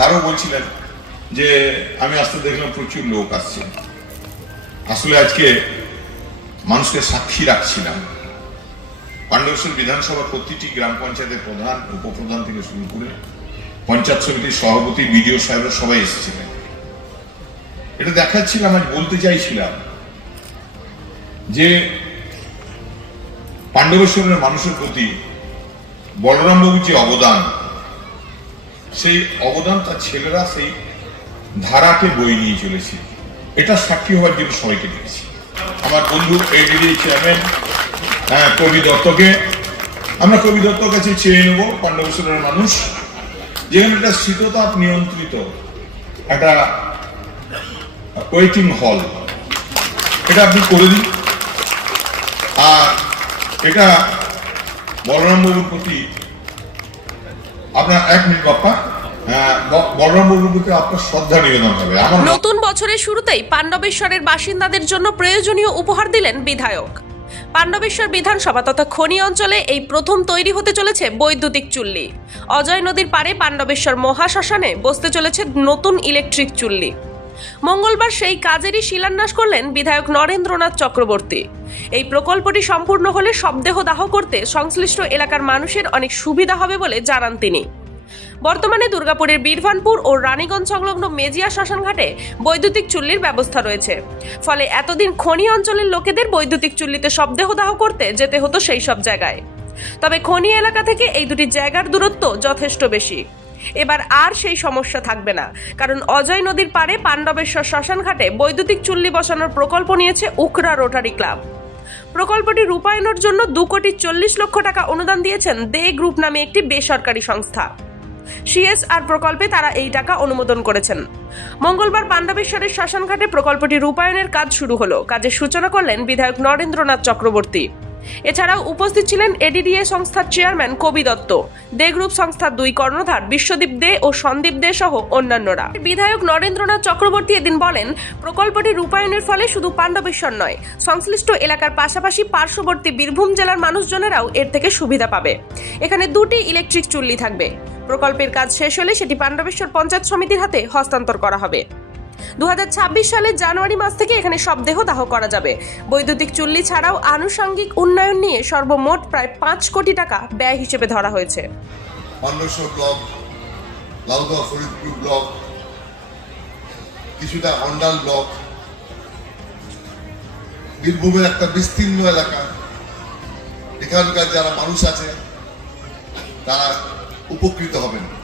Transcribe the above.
স্যারও বলছিলেন যে, আমি আসতে দেখলাম প্রচুর লোক আসছে। আসলে আজকে মানুষকে সাক্ষী রাখছিলাম। পাণ্ডবেশ্বর বিধানসভা প্রতিটি গ্রাম পঞ্চায়েতের প্রধান, উপপ্রধান থেকে শুরু করে পঞ্চায়েত সমিতির সভাপতি, বিডিও সাহেবরা সবাই এসেছিলেন। এটা দেখাচ্ছিলাম, আজ বলতে চাইছিলাম যে, পাণ্ডবেশ্বরের মানুষের প্রতি বলরামবাবুর যে অবদান সেই অবদান তার ছেলেরা সেই ধারাকে বই নিয়ে চলেছে। এটা সাক্ষী হওয়ার জন্য সবাইকে দেখছি আমার বন্ধু এডিডি চেয়ারম্যান হ্যাঁ কবি দত্তকে। আমরা কবি দত্তর কাছে চেয়ে নেব পাণ্ডবেশ্বরের মানুষ। যেখানে একটা শীততাপ নিয়ন্ত্রিত, একটা ওয়েটিং হল এটা আপনি করে দিন। আর এটা বলরামবাবুর প্রতি আপনার এক মিনিট বাপ্পা। হ্যাঁ, নতুন বছরের শুরুতেই পাণ্ডবেশ্বরের বাসিন্দাদের জন্য প্রয়োজনীয় উপহার দিলেন বিধায়ক। পাণ্ডবেশ্বর বিধানসভা তথা খনি অঞ্চলে এই প্রথম তৈরি হতে চলেছে বৈদ্যুতিক চুল্লি। অজয় নদীর পারে পাণ্ডবেশ্বর মহাশ্মশানে বসতে চলেছে নতুন ইলেকট্রিক চুল্লি। মঙ্গলবার সেই কাজেরই শিলান্যাস করলেন বিধায়ক নরেন্দ্রনাথ চক্রবর্তী। এই প্রকল্পটি সম্পূর্ণ হলে শবদেহ দাহ করতে সংশ্লিষ্ট এলাকার মানুষের অনেক সুবিধা হবে বলে জানান তিনি। বর্তমানে দুর্গাপুরের বীরভানপুর ও রানীগঞ্জ সংলগ্ন মেজিয়া শ্মশানঘাটে বৈদ্যুতিক চুল্লির ব্যবস্থা রয়েছে। ফলে এতদিন খনি অঞ্চলের লোকেদের বৈদ্যুতিক চুল্লিতে শবদেহ দাহ করতে যেতে হতো সেই সব জায়গায়। তবে খনি এলাকা থেকে এই দুটি জায়গার দূরত্ব যথেষ্ট বেশি। এবার আর সেই সমস্যা থাকবে না, কারণ অজয় নদীর পাড়ে পাণ্ডবেশ্বর শ্মশানঘাটে বৈদ্যুতিক চুল্লি বসানোর প্রকল্প নিয়েছে উকরা রোটারি ক্লাব। প্রকল্পটি রূপায়ণের জন্য দু কোটি চল্লিশ লক্ষ টাকা অনুদান দিয়েছেন দে গ্রুপ নামে একটি বেসরকারি সংস্থা। সিএসআর প্রকল্পে তারা এই টাকা অনুমোদন করেছেন। মঙ্গলবার পাণ্ডবেশ্বরের শ্মশানঘাটে প্রকল্পটি রূপায়ণের কাজ শুরু হলো। কাজের সূচনা করলেন বিধায়ক নরেন্দ্রনাথ চক্রবর্তী। এছাড়াও উপস্থিত ছিলেন এডিডিএ সংস্থার চেয়ারম্যান কবি দত্ত। দে গ্রুপ সংস্থার দুই কর্ণধার বিশ্বদীপ দে ও সন্দীপ দে সহ অন্যান্যরা। বিধায়ক নরেন্দ্রনাথ চক্রবর্তী এদিন বলেন, প্রকল্পটি রূপায়ণের ফলে শুধু পাণ্ডবেশ্বর নয়, সংশ্লিষ্ট এলাকার পাশাপাশি পার্শ্ববর্তী বীরভূম জেলার মানুষজনেরাও এর থেকে সুবিধা পাবে। এখানে দুটি ইলেকট্রিক চুল্লি থাকবে। প্রকল্পের কাজ শেষ হলে সেটি পাণ্ডবেশ্বর পঞ্চায়েত সমিতির হাতে হস্তান্তর করা হবে। দু সালের জানুয়ারি মাস থেকে এখানে শবদেহ দাহ করা যাবে। বৈদ্যুতিক চুল্লি ছাড়াও আনুষঙ্গিক উন্নয়ন নিয়ে সর্বমোট প্রায় পাঁচ কোটি টাকা ব্যয় হিসেবে ধরা হয়েছে। কিছুটা অন্ডাল ব্লক, বীরভূমের একটা বিস্তীর্ণ এলাকা। এখানকার যারা মানুষ আছে, তারা উপকৃত হবেন।